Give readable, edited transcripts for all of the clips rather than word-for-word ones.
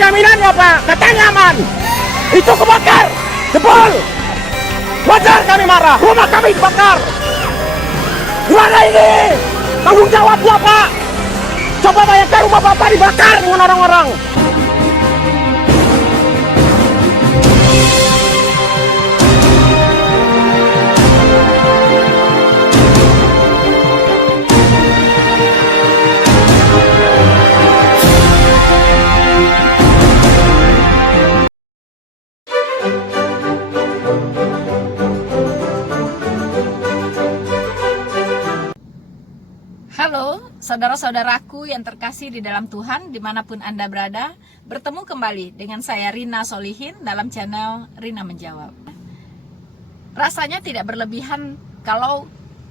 jaminannya Pak? Katanya aman. Itu kebakar, jebol. Wajar kami marah, rumah kami dibakar. Gimana ini? Tanggung jawabnya Pak. Coba bayangkan rumah Bapak dibakar dengan orang-orang. Halo saudara-saudaraku yang terkasih di dalam Tuhan dimanapun Anda berada. Bertemu kembali dengan saya Rina Solihin dalam channel Rina Menjawab. Rasanya tidak berlebihan kalau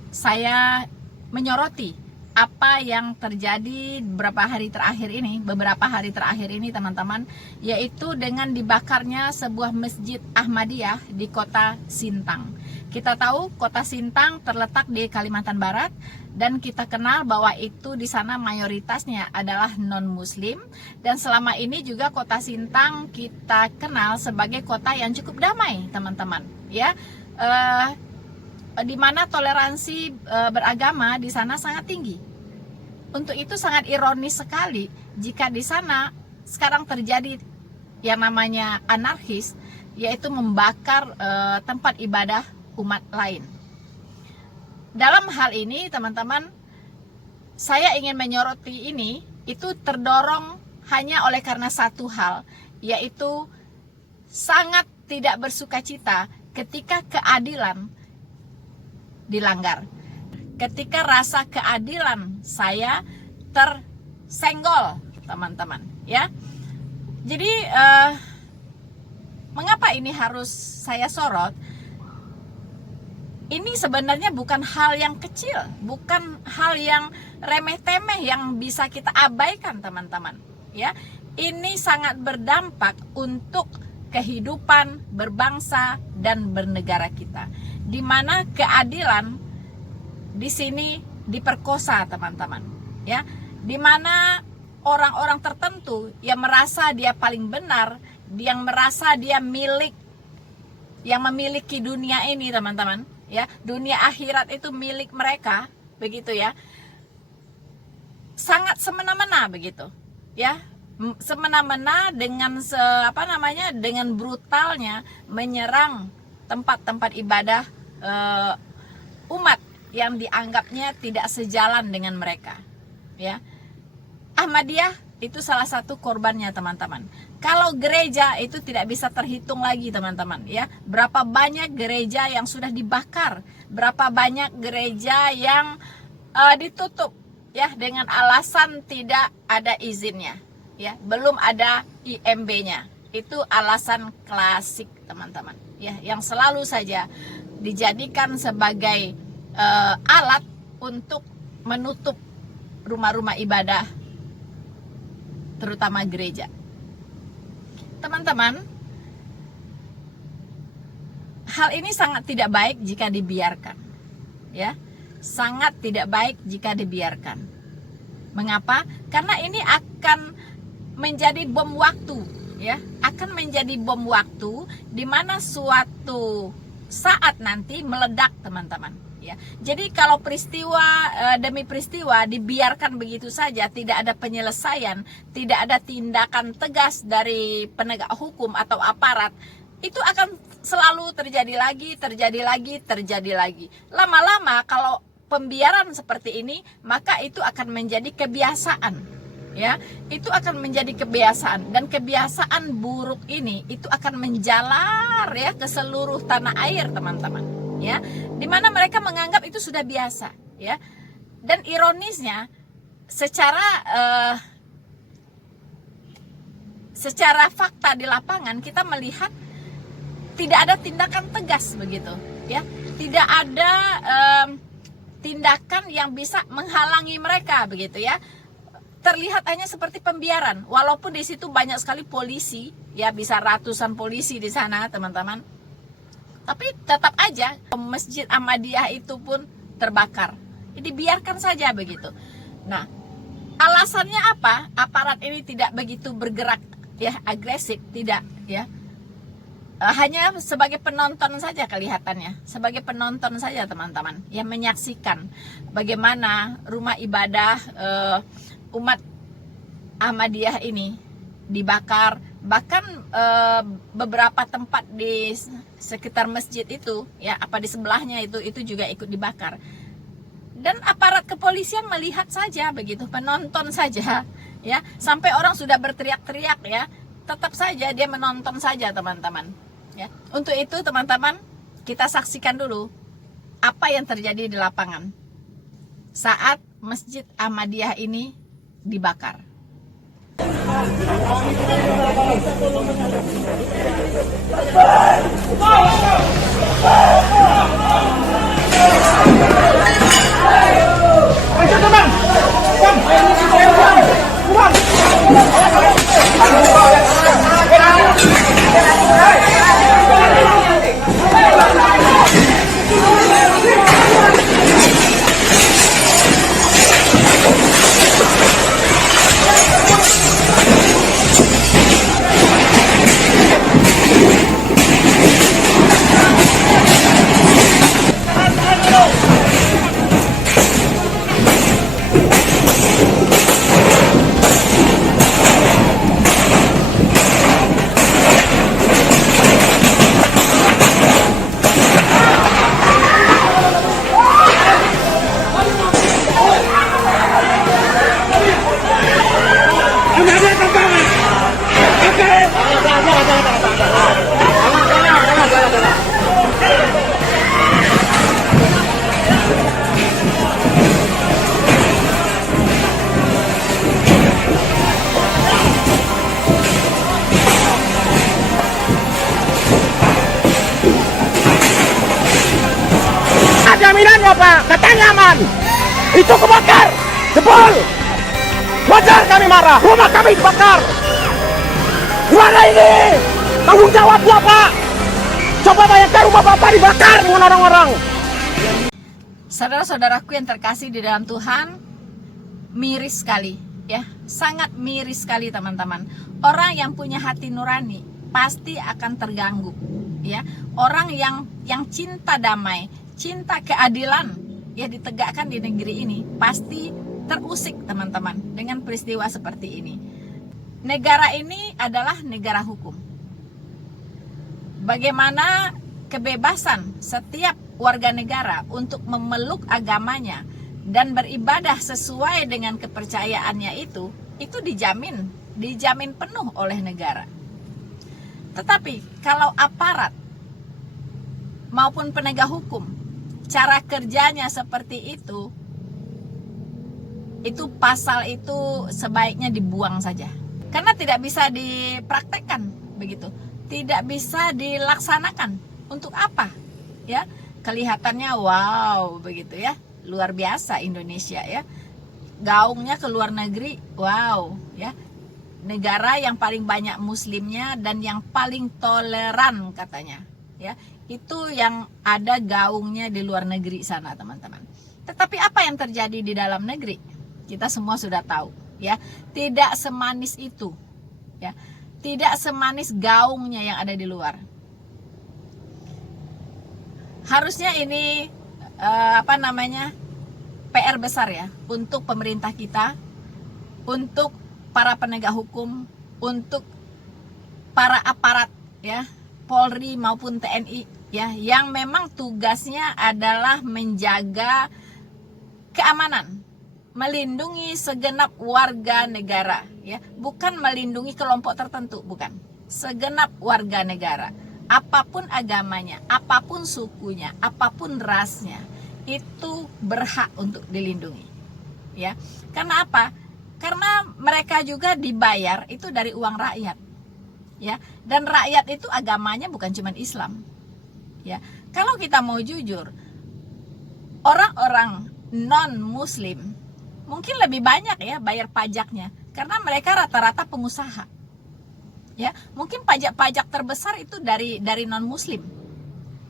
saya menyoroti apa yang terjadi beberapa hari terakhir ini teman-teman, yaitu dengan dibakarnya sebuah masjid Ahmadiyah di kota Sintang. Kita tahu kota Sintang terletak di Kalimantan Barat dan kita kenal bahwa itu di sana mayoritasnya adalah non-muslim, dan selama ini juga kota Sintang kita kenal sebagai kota yang cukup damai teman-teman ya, di mana toleransi beragama di sana sangat tinggi. Untuk itu sangat ironis sekali jika di sana sekarang terjadi yang namanya anarkis, yaitu membakar tempat ibadah umat lain. Dalam hal ini teman-teman, saya ingin menyoroti ini itu terdorong hanya oleh karena satu hal, yaitu sangat tidak bersukacita ketika keadilan dilanggar. Ketika rasa keadilan saya tersenggol teman-teman ya. Jadi mengapa ini harus saya sorot? Ini sebenarnya bukan hal yang kecil, bukan hal yang remeh-temeh yang bisa kita abaikan teman-teman ya. Ini sangat berdampak untuk kehidupan berbangsa dan bernegara kita, di mana keadilan di sini diperkosa teman-teman ya, di mana orang-orang tertentu yang merasa dia paling benar, yang merasa dia yang memiliki dunia ini teman-teman ya, dunia akhirat itu milik mereka begitu ya, sangat semena-mena begitu ya, semena-mena dengan dengan brutalnya menyerang tempat-tempat ibadah umat yang dianggapnya tidak sejalan dengan mereka ya. Ahmadiyah itu salah satu korbannya teman-teman. Kalau gereja itu tidak bisa terhitung lagi teman-teman ya, berapa banyak gereja yang sudah dibakar, berapa banyak gereja yang ditutup ya dengan alasan tidak ada izinnya ya, belum ada IMB-nya. Itu alasan klasik teman-teman ya, yang selalu saja dijadikan sebagai alat untuk menutup rumah-rumah ibadah, terutama gereja. Teman-teman, hal ini sangat tidak baik jika dibiarkan ya, sangat tidak baik jika dibiarkan. Mengapa? Karena ini akan menjadi bom waktu ya, akan menjadi bom waktu di mana suatu saat nanti meledak teman-teman ya. Jadi kalau peristiwa demi peristiwa dibiarkan begitu saja, tidak ada penyelesaian, tidak ada tindakan tegas dari penegak hukum atau aparat, itu akan selalu terjadi lagi. Lama-lama kalau pembiaran seperti ini, maka itu akan menjadi kebiasaan ya. Itu akan menjadi kebiasaan, dan kebiasaan buruk ini itu akan menjalar ya ke seluruh tanah air teman-teman ya, dimana mereka menganggap itu sudah biasa ya. Dan ironisnya secara fakta di lapangan kita melihat tidak ada tindakan tegas begitu ya, tidak ada tindakan yang bisa menghalangi mereka begitu ya. Terlihat hanya seperti pembiaran, walaupun di situ banyak sekali polisi ya, bisa ratusan polisi di sana teman-teman. Tapi tetap aja Masjid Ahmadiyah itu pun terbakar. Dibiarkan saja begitu. Nah, alasannya apa? Aparat ini tidak begitu bergerak ya agresif, tidak ya. Hanya sebagai penonton saja kelihatannya, sebagai penonton saja teman-teman yang menyaksikan bagaimana rumah ibadah umat Ahmadiyah ini dibakar, bahkan beberapa tempat di sekitar masjid itu ya, apa di sebelahnya itu juga ikut dibakar, dan aparat kepolisian melihat saja begitu, penonton saja ya, sampai orang sudah berteriak-teriak ya, tetap saja dia menonton saja teman-teman ya. Untuk itu teman-teman, kita saksikan dulu apa yang terjadi di lapangan saat Masjid Ahmadiyah ini dibakar. Jaminannya Pak, katanya aman. Itu kebakar, jebol. Wajar kami marah, rumah kami dibakar. Gimana ini? Tanggung jawabnya Pak. Coba bayangkan rumah Bapak dibakar dengan orang-orang. Saudara-saudaraku yang terkasih di dalam Tuhan, miris sekali ya, sangat miris sekali teman-teman. Orang yang punya hati nurani pasti akan terganggu ya. Orang yang cinta damai, cinta keadilan ya ditegakkan di negeri ini pasti terusik teman-teman dengan peristiwa seperti ini. Negara ini adalah negara hukum. Bagaimana kebebasan setiap warga negara untuk memeluk agamanya dan beribadah sesuai dengan kepercayaannya itu dijamin penuh oleh negara. Tetapi kalau aparat maupun penegak hukum cara kerjanya seperti itu pasal itu sebaiknya dibuang saja, karena tidak bisa dipraktekkan begitu, tidak bisa dilaksanakan. Untuk apa ya? Kelihatannya wow begitu ya, luar biasa Indonesia ya, gaungnya ke luar negeri, wow ya, negara yang paling banyak muslimnya dan yang paling toleran katanya ya, itu yang ada gaungnya di luar negeri sana teman-teman. Tetapi apa yang terjadi di dalam negeri kita semua sudah tahu ya, tidak semanis itu ya, tidak semanis gaungnya yang ada di luar. Harusnya ini PR besar ya untuk pemerintah kita, untuk para penegak hukum, untuk para aparat ya, Polri maupun TNI ya, yang memang tugasnya adalah menjaga keamanan, melindungi segenap warga negara ya, bukan melindungi kelompok tertentu, bukan, segenap warga negara, apapun agamanya, apapun sukunya, apapun rasnya, itu berhak untuk dilindungi ya. Karena apa? Karena mereka juga dibayar itu dari uang rakyat ya, dan rakyat itu agamanya bukan cuma Islam ya. Kalau kita mau jujur, orang-orang non muslim mungkin lebih banyak ya bayar pajaknya, karena mereka rata-rata pengusaha ya. Mungkin pajak-pajak terbesar itu dari non muslim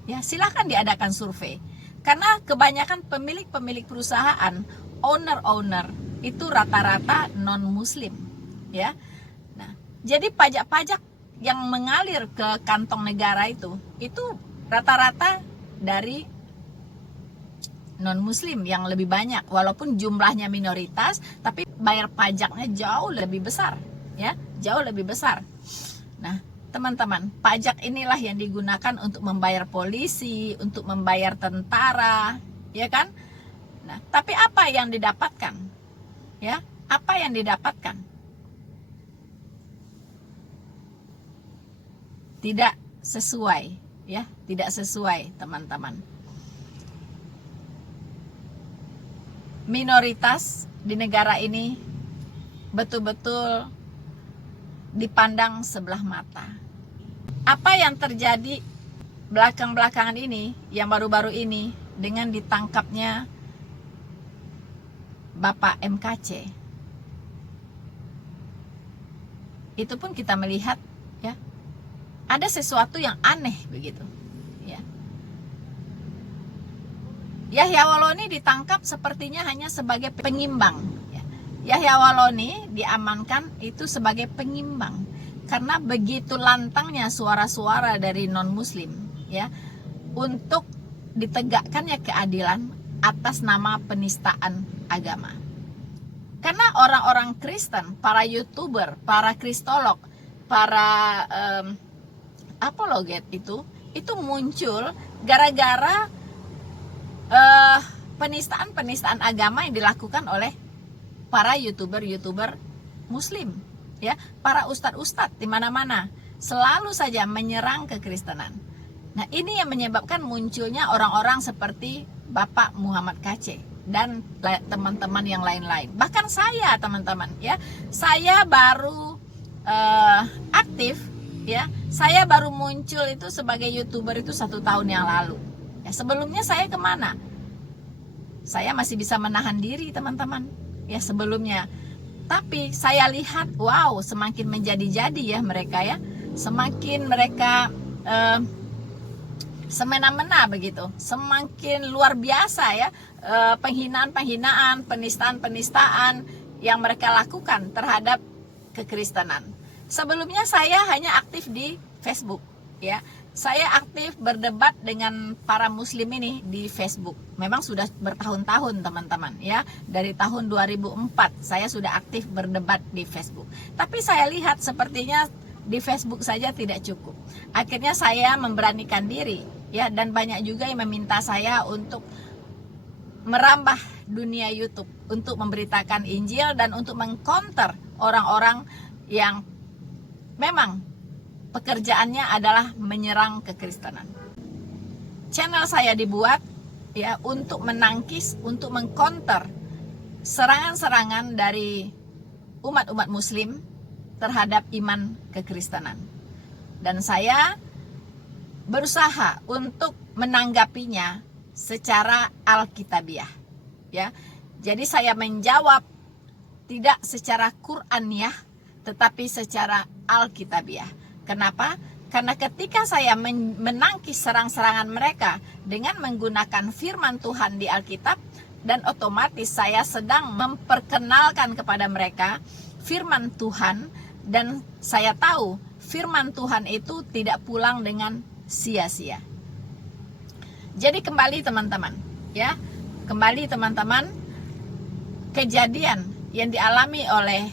ya. Silahkan diadakan survei, karena kebanyakan pemilik perusahaan, owner itu rata-rata non muslim ya. Nah, Jadi pajak-pajak yang mengalir ke kantong negara itu rata-rata dari non-muslim yang lebih banyak, walaupun jumlahnya minoritas, tapi bayar pajaknya jauh lebih besar, ya, jauh lebih besar. Nah, teman-teman, pajak inilah yang digunakan untuk membayar polisi, untuk membayar tentara, ya kan? Nah, tapi apa yang didapatkan? Ya, apa yang didapatkan? Tidak sesuai, ya, tidak sesuai, teman-teman. Minoritas di negara ini betul-betul dipandang sebelah mata. Apa yang terjadi belakang-belakangan ini, yang baru-baru ini, dengan ditangkapnya Bapak MKC, itu pun kita melihat, ya, ada sesuatu yang aneh begitu, ya. Yahya Walloni ditangkap sepertinya hanya sebagai penyimbang, ya. Yahya Walloni diamankan itu sebagai penyimbang karena begitu lantangnya suara-suara dari non-muslim, ya, untuk ditegakkannya keadilan atas nama penistaan agama. Karena orang-orang Kristen, para YouTuber, para kristolog, para apologet itu muncul gara-gara penistaan agama yang dilakukan oleh para YouTuber muslim, ya, para ustadz di mana-mana selalu saja menyerang kekristenan. Nah, ini yang menyebabkan munculnya orang-orang seperti Bapak Muhammad KC dan teman-teman yang lain-lain. Bahkan saya, teman-teman, ya, saya baru aktif, ya, saya baru muncul itu sebagai YouTuber itu 1 tahun yang lalu. Ya, sebelumnya saya kemana? Saya masih bisa menahan diri, teman-teman, ya, sebelumnya. Tapi saya lihat, wow, semakin menjadi-jadi ya mereka, ya, semakin mereka semena-mena begitu, semakin luar biasa, ya, penghinaan-penghinaan, penistaan-penistaan yang mereka lakukan terhadap kekristenan. Sebelumnya saya hanya aktif di Facebook, ya. Saya aktif berdebat dengan para muslim ini di Facebook. Memang sudah bertahun-tahun, teman-teman, ya. Dari tahun 2004 saya sudah aktif berdebat di Facebook. Tapi saya lihat sepertinya di Facebook saja tidak cukup. Akhirnya saya memberanikan diri, ya, dan banyak juga yang meminta saya untuk merambah dunia YouTube, untuk memberitakan Injil dan untuk mengcounter orang-orang yang memang pekerjaannya adalah menyerang kekristenan. Channel saya dibuat, ya, untuk menangkis, untuk mengcounter serangan-serangan dari umat-umat muslim terhadap iman kekristenan. Dan saya berusaha untuk menanggapinya secara alkitabiah, ya. Jadi saya menjawab tidak secara Qur'aniyah, tetapi secara alkitabiah. Kenapa? Karena ketika saya menangkis serang-serangan mereka dengan menggunakan firman Tuhan di Alkitab, dan otomatis saya sedang memperkenalkan kepada mereka firman Tuhan, dan saya tahu firman Tuhan itu tidak pulang dengan sia-sia. Jadi kembali, teman-teman, ya, kembali, teman-teman, kejadian yang dialami oleh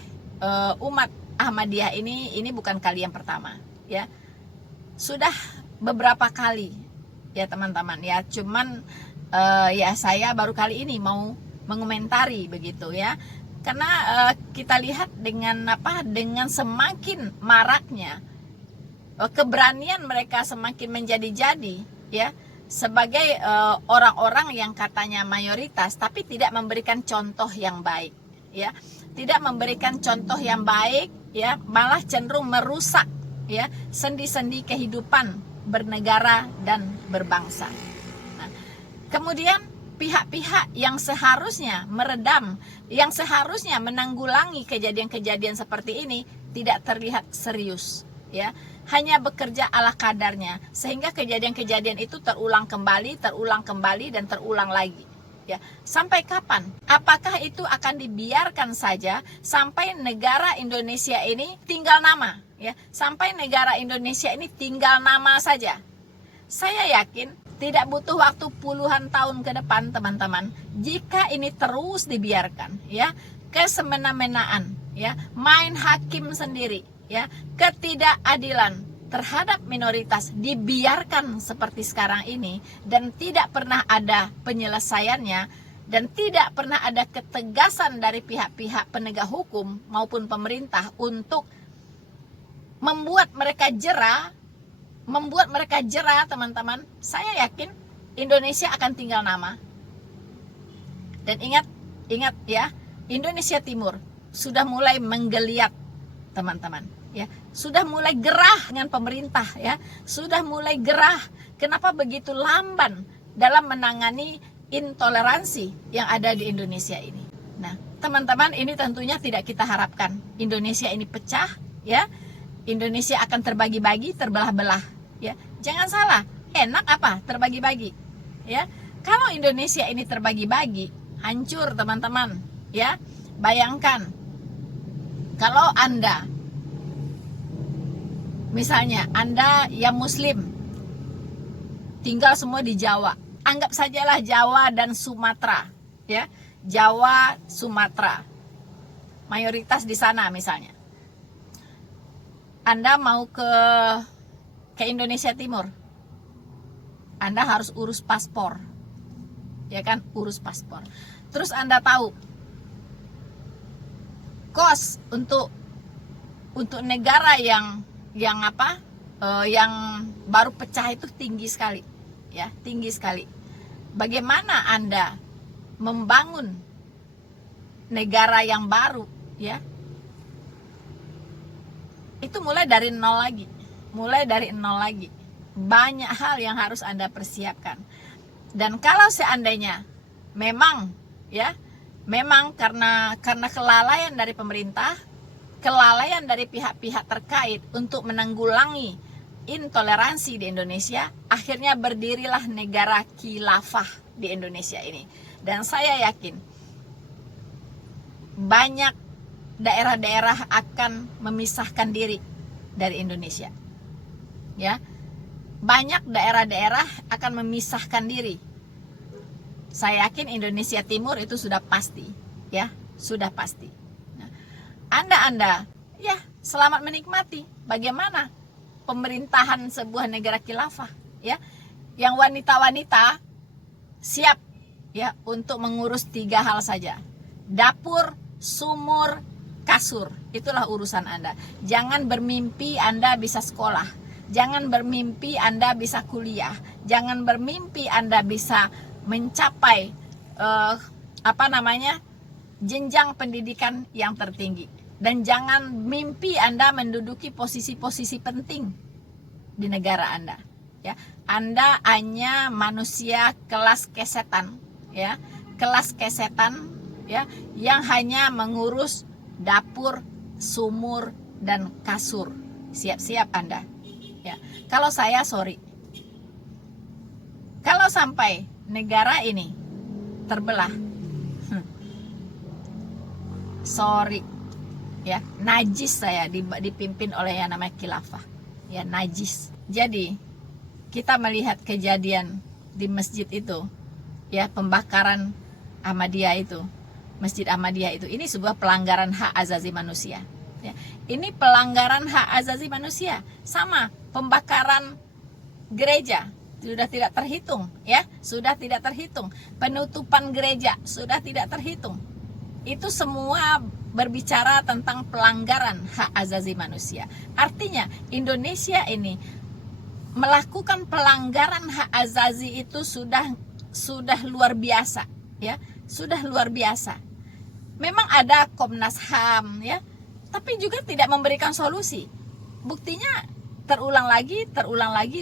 umat Ahmadiyah ini bukan kali yang pertama, ya. Sudah beberapa kali, ya, teman-teman, ya. Cuman ya saya baru kali ini mau mengomentari begitu, ya. Karena kita lihat dengan semakin maraknya keberanian mereka semakin menjadi-jadi, ya, sebagai orang-orang yang katanya mayoritas tapi tidak memberikan contoh yang baik, ya. Tidak memberikan contoh yang baik, ya, malah cenderung merusak, ya, sendi-sendi kehidupan bernegara dan berbangsa. Nah, kemudian pihak-pihak yang seharusnya meredam, yang seharusnya menanggulangi kejadian-kejadian seperti ini tidak terlihat serius, ya. Hanya bekerja ala kadarnya, sehingga kejadian-kejadian itu terulang kembali dan terulang lagi. Ya, sampai kapan? Apakah itu akan dibiarkan saja sampai negara Indonesia ini tinggal nama, ya? Sampai negara Indonesia ini tinggal nama saja. Saya yakin tidak butuh waktu puluhan tahun ke depan, teman-teman, jika ini terus dibiarkan, ya, kesemena-menaan, ya, main hakim sendiri, ya, ketidakadilan terhadap minoritas dibiarkan seperti sekarang ini dan tidak pernah ada penyelesaiannya dan tidak pernah ada ketegasan dari pihak-pihak penegak hukum maupun pemerintah untuk membuat mereka jera, teman-teman, saya yakin Indonesia akan tinggal nama. Dan ingat ya, Indonesia Timur sudah mulai menggeliat, teman-teman. Ya, sudah mulai gerah dengan pemerintah, ya, sudah mulai gerah. Kenapa begitu lamban dalam menangani intoleransi yang ada di Indonesia ini? Nah, teman-teman, ini tentunya tidak kita harapkan. Indonesia ini pecah, ya. Indonesia akan terbagi-bagi, terbelah-belah, ya. Jangan salah, enak apa terbagi-bagi, ya. Kalau Indonesia ini terbagi-bagi, hancur, teman-teman, ya. Bayangkan kalau Anda, misalnya Anda yang Muslim, tinggal semua di Jawa. Anggap sajalah Jawa dan Sumatera, ya. Jawa, Sumatera, mayoritas di sana misalnya. Anda mau ke Indonesia Timur, Anda harus urus paspor, ya kan, urus paspor. Terus Anda tahu kos untuk negara yang baru pecah itu tinggi sekali, ya, tinggi sekali. Bagaimana Anda membangun negara yang baru, ya? Itu mulai dari nol lagi, banyak hal yang harus Anda persiapkan. Dan kalau seandainya memang, ya, memang karena kelalaian dari pemerintah, kelalaian dari pihak-pihak terkait untuk menanggulangi intoleransi di Indonesia, akhirnya berdirilah negara khilafah di Indonesia ini. Dan saya yakin banyak daerah-daerah akan memisahkan diri dari Indonesia, ya. Banyak daerah-daerah akan memisahkan diri. Saya yakin Indonesia Timur itu sudah pasti, ya, sudah pasti. Anda, ya, selamat menikmati bagaimana pemerintahan sebuah negara khilafah, ya, yang wanita-wanita siap, ya, untuk mengurus 3 hal saja: dapur, sumur, kasur. Itulah urusan Anda. Jangan bermimpi Anda bisa sekolah, jangan bermimpi Anda bisa kuliah, jangan bermimpi Anda bisa mencapai jenjang pendidikan yang tertinggi. Dan jangan mimpi Anda menduduki posisi-posisi penting di negara Anda, ya. Anda hanya manusia kelas kesetan, ya, kelas kesetan, ya, yang hanya mengurus dapur, sumur, dan kasur. Siap-siap Anda, ya. Kalau saya sorry, kalau sampai negara ini terbelah, sorry, ya, najis saya dipimpin oleh yang namanya khilafah, ya, najis. Jadi kita melihat kejadian di masjid itu, ya, pembakaran Ahmadiyah itu, Masjid Ahmadiyah itu, ini sebuah pelanggaran hak asasi manusia, ya. Ini pelanggaran hak asasi manusia. Sama pembakaran gereja sudah tidak terhitung, ya, sudah tidak terhitung. Penutupan gereja sudah tidak terhitung. Itu semua berbicara tentang pelanggaran hak asasi manusia. Artinya Indonesia ini melakukan pelanggaran hak asasi itu sudah luar biasa, ya, sudah luar biasa. Memang ada Komnas HAM, ya, tapi juga tidak memberikan solusi. Buktinya terulang lagi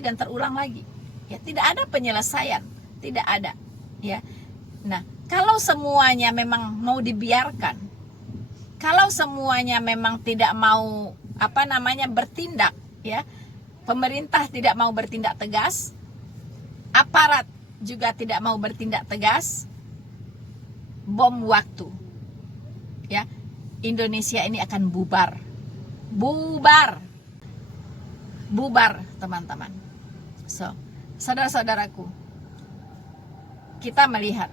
dan terulang lagi. Ya, tidak ada penyelesaian, tidak ada, ya. Nah, kalau semuanya memang mau dibiarkan, kalau semuanya memang tidak mau bertindak, ya, pemerintah tidak mau bertindak tegas, aparat juga tidak mau bertindak tegas, bom waktu. Ya, Indonesia ini akan bubar. Bubar, teman-teman. So, saudara-saudaraku, kita melihat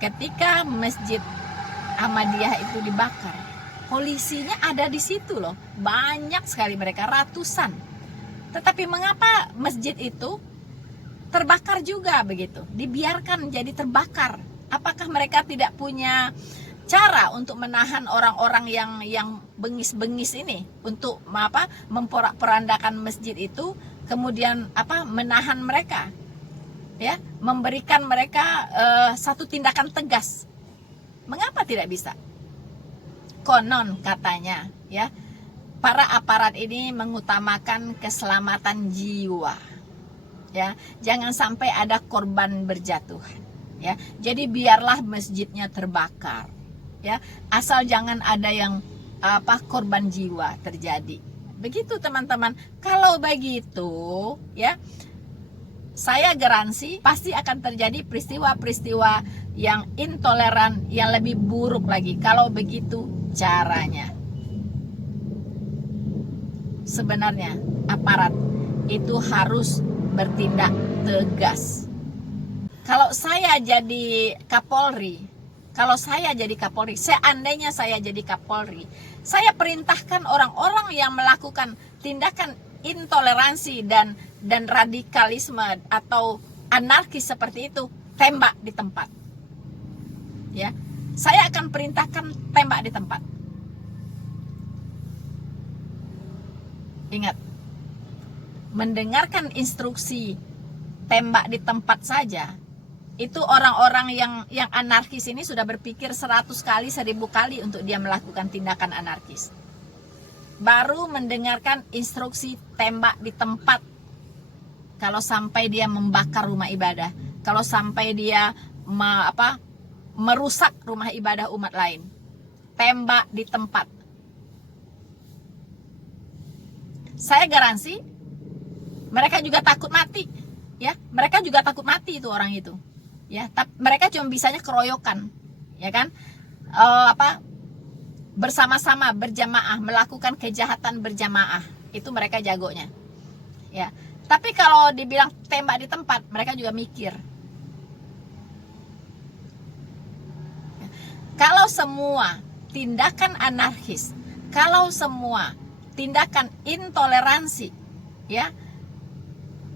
ketika Masjid Ahmadiyah itu dibakar, polisinya ada di situ loh. Banyak sekali mereka, ratusan. Tetapi mengapa masjid itu terbakar juga begitu? Dibiarkan jadi terbakar. Apakah mereka tidak punya cara untuk menahan orang-orang yang bengis-bengis ini untuk memporak-porandakan masjid itu, kemudian menahan mereka, ya, memberikan mereka satu tindakan tegas? Mengapa tidak bisa? Konon katanya, ya, para aparat ini mengutamakan keselamatan jiwa, ya, jangan sampai ada korban berjatuhan, ya. Jadi biarlah masjidnya terbakar, ya, asal jangan ada yang korban jiwa terjadi. Begitu, teman-teman. Kalau begitu, ya, saya garansi pasti akan terjadi peristiwa-peristiwa yang intoleran, yang lebih buruk lagi kalau begitu caranya. Sebenarnya aparat itu harus bertindak tegas. Kalau saya jadi Kapolri, seandainya saya jadi Kapolri, saya perintahkan orang-orang yang melakukan tindakan intoleransi dan radikalisme atau anarkis seperti itu, tembak di tempat. Ya, saya akan perintahkan tembak di tempat. Ingat, mendengarkan instruksi tembak di tempat saja, itu orang-orang yang anarkis ini sudah berpikir 100 kali, 1000 kali untuk dia melakukan tindakan anarkis. Baru mendengarkan instruksi tembak di tempat, kalau sampai dia membakar rumah ibadah, kalau sampai dia merusak rumah ibadah umat lain, tembak di tempat. Saya garansi mereka juga takut mati, ya. Mereka juga takut mati itu orang itu, ya. Mereka cuma bisanya keroyokan, ya kan? Bersama-sama, berjamaah, melakukan kejahatan berjamaah, itu mereka jagonya, ya. Tapi kalau dibilang tembak di tempat, mereka juga mikir. Kalau semua tindakan anarkis, kalau semua tindakan intoleransi, ya,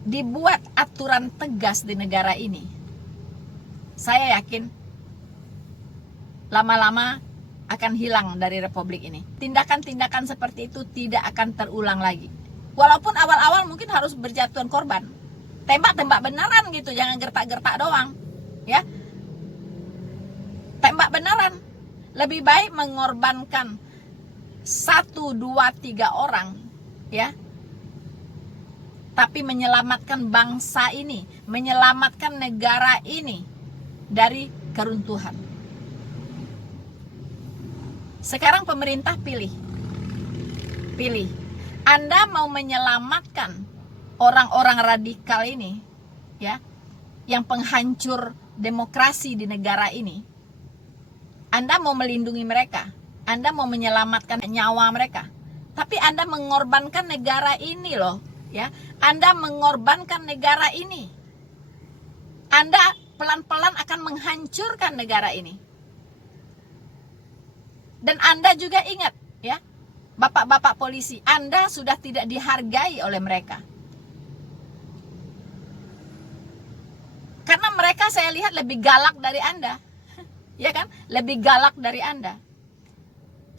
dibuat aturan tegas di negara ini, saya yakin lama-lama akan hilang dari republik ini. Tindakan-tindakan seperti itu tidak akan terulang lagi. Walaupun awal-awal mungkin harus berjatuhan korban, tembak-tembak beneran gitu, jangan gertak-gertak doang, ya. Tembak beneran. Lebih baik mengorbankan 1, 2, 3 orang, ya, tapi menyelamatkan bangsa ini, menyelamatkan negara ini dari keruntuhan. Sekarang pemerintah pilih. Anda mau menyelamatkan orang-orang radikal ini, ya, yang penghancur demokrasi di negara ini. Anda mau melindungi mereka, Anda mau menyelamatkan nyawa mereka, tapi Anda mengorbankan negara ini loh, ya. Anda mengorbankan negara ini. Anda pelan-pelan akan menghancurkan negara ini. Dan Anda juga ingat, ya, bapak-bapak polisi, Anda sudah tidak dihargai oleh mereka. Karena mereka saya lihat lebih galak dari Anda. Ya kan? Lebih galak dari Anda.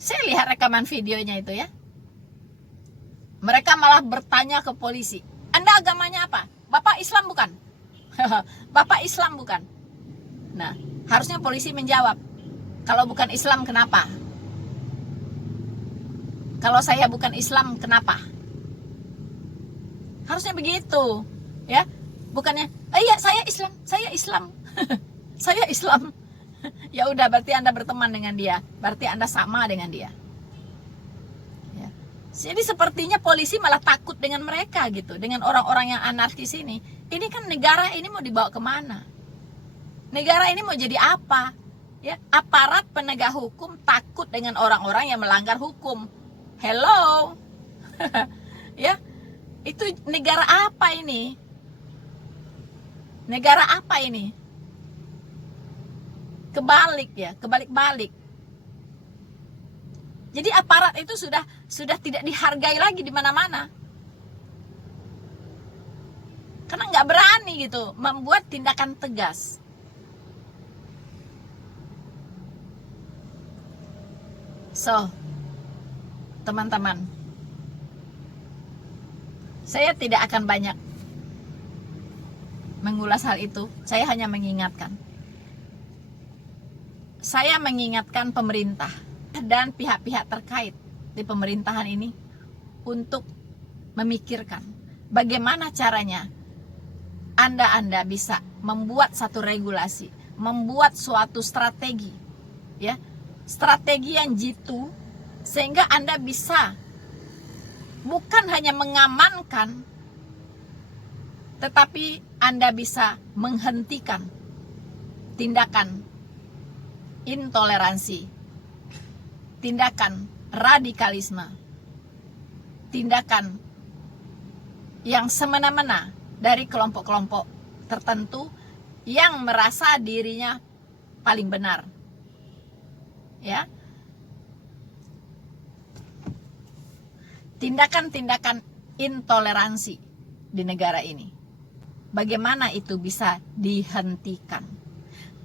Saya lihat rekaman videonya itu, ya. Mereka malah bertanya ke polisi, Anda agamanya apa? Bapak Islam bukan? Bapak Islam bukan? Nah, harusnya polisi menjawab, kalau bukan Islam kenapa? Kalau saya bukan Islam kenapa? Harusnya begitu, ya. Bukannya, iya saya Islam. Saya Islam. Ya udah, berarti Anda berteman dengan dia, berarti Anda sama dengan dia, ya. Jadi sepertinya polisi malah takut dengan mereka gitu, dengan orang-orang yang anarkis ini. Ini kan negara ini mau dibawa kemana? Negara ini mau jadi apa? Ya, aparat penegak hukum takut dengan orang-orang yang melanggar hukum. Hello. Ya, itu negara apa ini? Negara apa ini? Kebalik ya, kebalik-balik. Jadi aparat itu sudah tidak dihargai lagi di mana-mana. Karena nggak berani gitu membuat tindakan tegas. So, teman-teman, saya tidak akan banyak mengulas hal itu. Saya hanya mengingatkan. Saya mengingatkan pemerintah dan pihak-pihak terkait di pemerintahan ini untuk memikirkan bagaimana caranya Anda bisa membuat satu regulasi, membuat suatu strategi, ya, strategi yang jitu sehingga Anda bisa bukan hanya mengamankan, tetapi Anda bisa menghentikan tindakan intoleransi, tindakan radikalisme, tindakan yang semena-mena dari kelompok-kelompok tertentu yang merasa dirinya paling benar. Ya. Tindakan-tindakan intoleransi di negara ini. Bagaimana itu bisa dihentikan?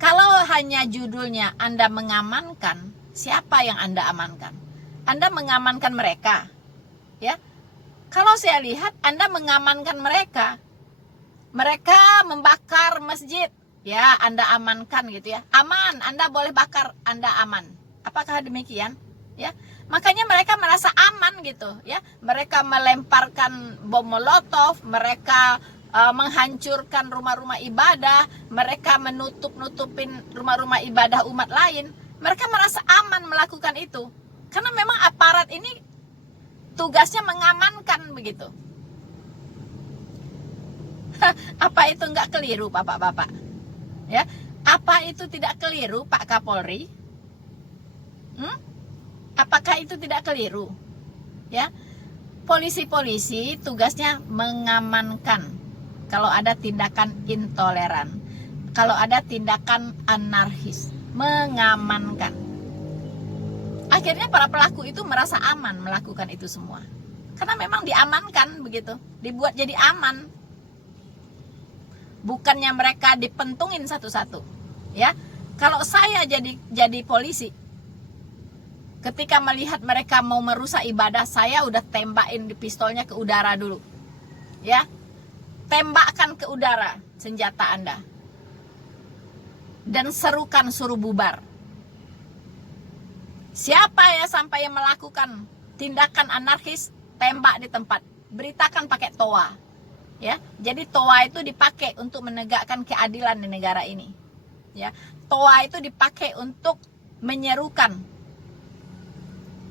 Kalau hanya judulnya Anda mengamankan, siapa yang Anda amankan? Anda mengamankan mereka, ya. Kalau saya lihat Anda mengamankan mereka, mereka membakar masjid, ya Anda amankan gitu ya. Aman, Anda boleh bakar, Anda aman. Apakah demikian? Ya, makanya mereka merasa aman gitu, ya. Mereka melemparkan bom molotov, mereka menghancurkan rumah-rumah ibadah, mereka nutupin rumah-rumah ibadah umat lain. Mereka merasa aman melakukan itu karena memang aparat ini tugasnya mengamankan begitu. Apa itu enggak keliru, bapak-bapak? Ya, apa itu tidak keliru, Pak Kapolri? Apakah itu tidak keliru? Ya, polisi-polisi tugasnya mengamankan. Kalau ada tindakan intoleran, kalau ada tindakan anarkis, mengamankan. Akhirnya para pelaku itu merasa aman melakukan itu semua. Karena memang diamankan begitu, dibuat jadi aman. Bukannya mereka dipentungin satu-satu. Ya, kalau saya jadi polisi, ketika melihat mereka mau merusak ibadah, saya udah tembakin di pistolnya ke udara dulu. Ya. Tembakkan ke udara senjata Anda. Dan serukan suruh bubar. Siapa ya sampai yang melakukan tindakan anarkis, tembak di tempat. Beritakan pakai toa. Ya, jadi toa itu dipakai untuk menegakkan keadilan di negara ini. Ya, toa itu dipakai untuk menyerukan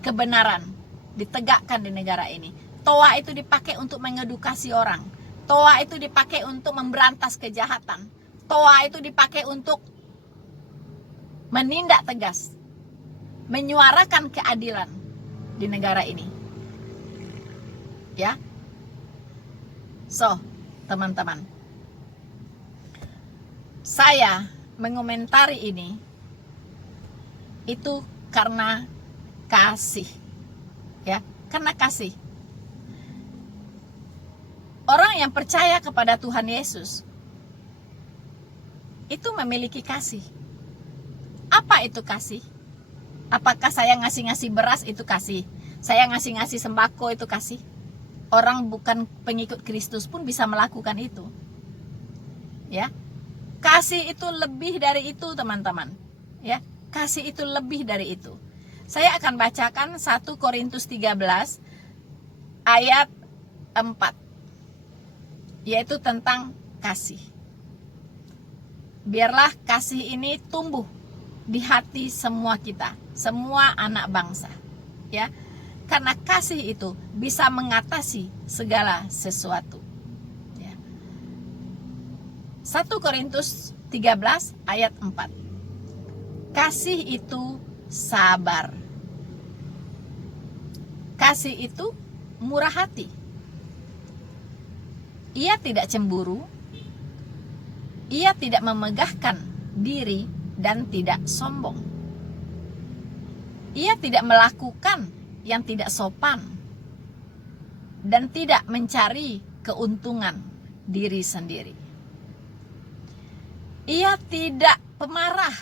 kebenaran ditegakkan di negara ini. Toa itu dipakai untuk mengedukasi orang. Toa itu dipakai untuk memberantas kejahatan. Toa itu dipakai untuk menindak tegas, menyuarakan keadilan di negara ini. Ya. So, teman-teman, saya mengomentari ini itu karena kasih. Ya, karena kasih. Orang yang percaya kepada Tuhan Yesus itu memiliki kasih. Apa itu kasih? Apakah saya ngasih-ngasih beras itu kasih? Saya ngasih-ngasih sembako itu kasih? Orang bukan pengikut Kristus pun bisa melakukan itu. Ya. Kasih itu lebih dari itu, teman-teman. Ya, kasih itu lebih dari itu. Saya akan bacakan 1 Korintus 13 ayat 4. Yaitu tentang kasih. Biarlah kasih ini tumbuh di hati semua kita, semua anak bangsa. Ya. Karena kasih itu bisa mengatasi segala sesuatu. Ya. 1 Korintus 13 ayat 4. Kasih itu sabar. Kasih itu murah hati. Ia tidak cemburu. Ia tidak memegahkan diri dan tidak sombong. Ia tidak melakukan yang tidak sopan dan tidak mencari keuntungan diri sendiri. Ia tidak pemarah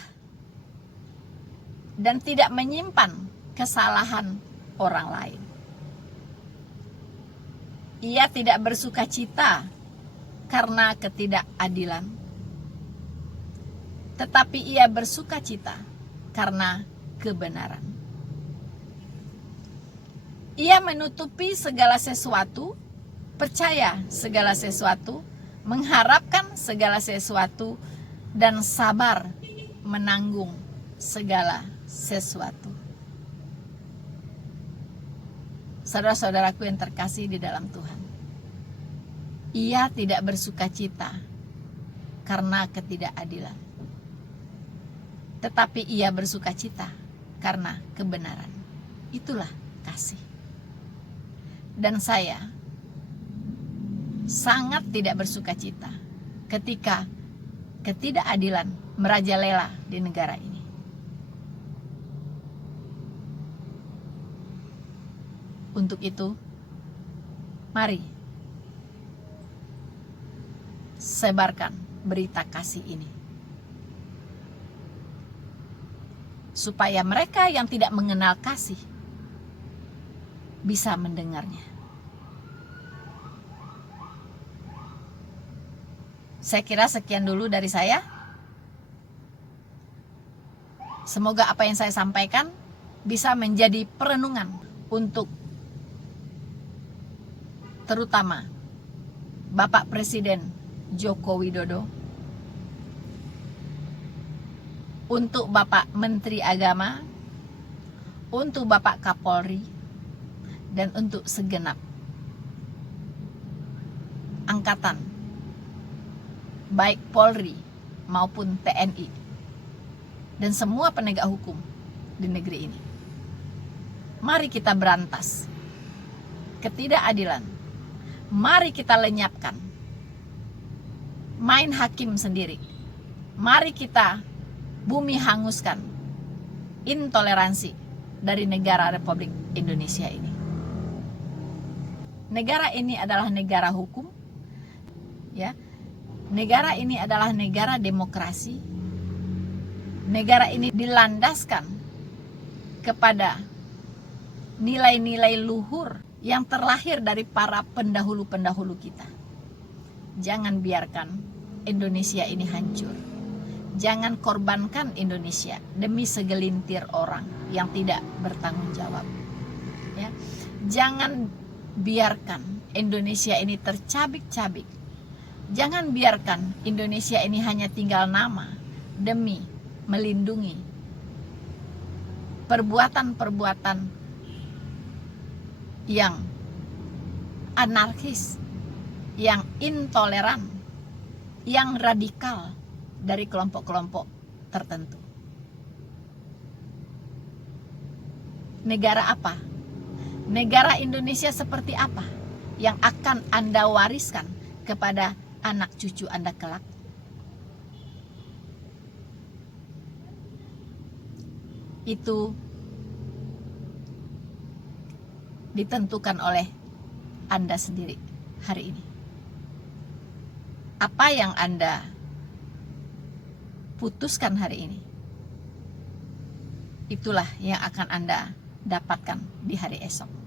dan tidak menyimpan kesalahan orang lain. Ia tidak bersukacita karena ketidakadilan, tetapi ia bersukacita karena kebenaran. Ia menutupi segala sesuatu, percaya segala sesuatu, mengharapkan segala sesuatu, dan sabar menanggung segala sesuatu. Saudara-saudaraku yang terkasih di dalam Tuhan, ia tidak bersukacita karena ketidakadilan, tetapi ia bersukacita karena kebenaran. Itulah kasih. Dan saya sangat tidak bersukacita ketika ketidakadilan merajalela di negara ini. Untuk itu, mari sebarkan berita kasih ini, supaya mereka yang tidak mengenal kasih bisa mendengarnya. Saya kira sekian dulu dari saya. Semoga apa yang saya sampaikan bisa menjadi perenungan untuk terutama Bapak Presiden Joko Widodo, untuk Bapak Menteri Agama, untuk Bapak Kapolri, dan untuk segenap angkatan, baik Polri maupun TNI, dan semua penegak hukum di negeri ini. Mari kita berantas ketidakadilan. Mari kita lenyapkan main hakim sendiri. Mari kita bumi hanguskan intoleransi dari negara Republik Indonesia ini. Negara ini adalah negara hukum, ya. Negara ini adalah negara demokrasi. Negara ini dilandaskan kepada nilai-nilai luhur yang terlahir dari para pendahulu-pendahulu kita. Jangan biarkan Indonesia ini hancur. Jangan korbankan Indonesia demi segelintir orang yang tidak bertanggung jawab. Ya. Jangan biarkan Indonesia ini tercabik-cabik. Jangan biarkan Indonesia ini hanya tinggal nama demi melindungi perbuatan-perbuatan yang anarkis, yang intoleran, yang radikal dari kelompok-kelompok tertentu. Negara apa? Negara Indonesia seperti apa yang akan Anda wariskan kepada anak cucu Anda kelak? Itu ditentukan oleh Anda sendiri hari ini. Apa yang Anda putuskan hari ini, itulah yang akan Anda dapatkan di hari esok.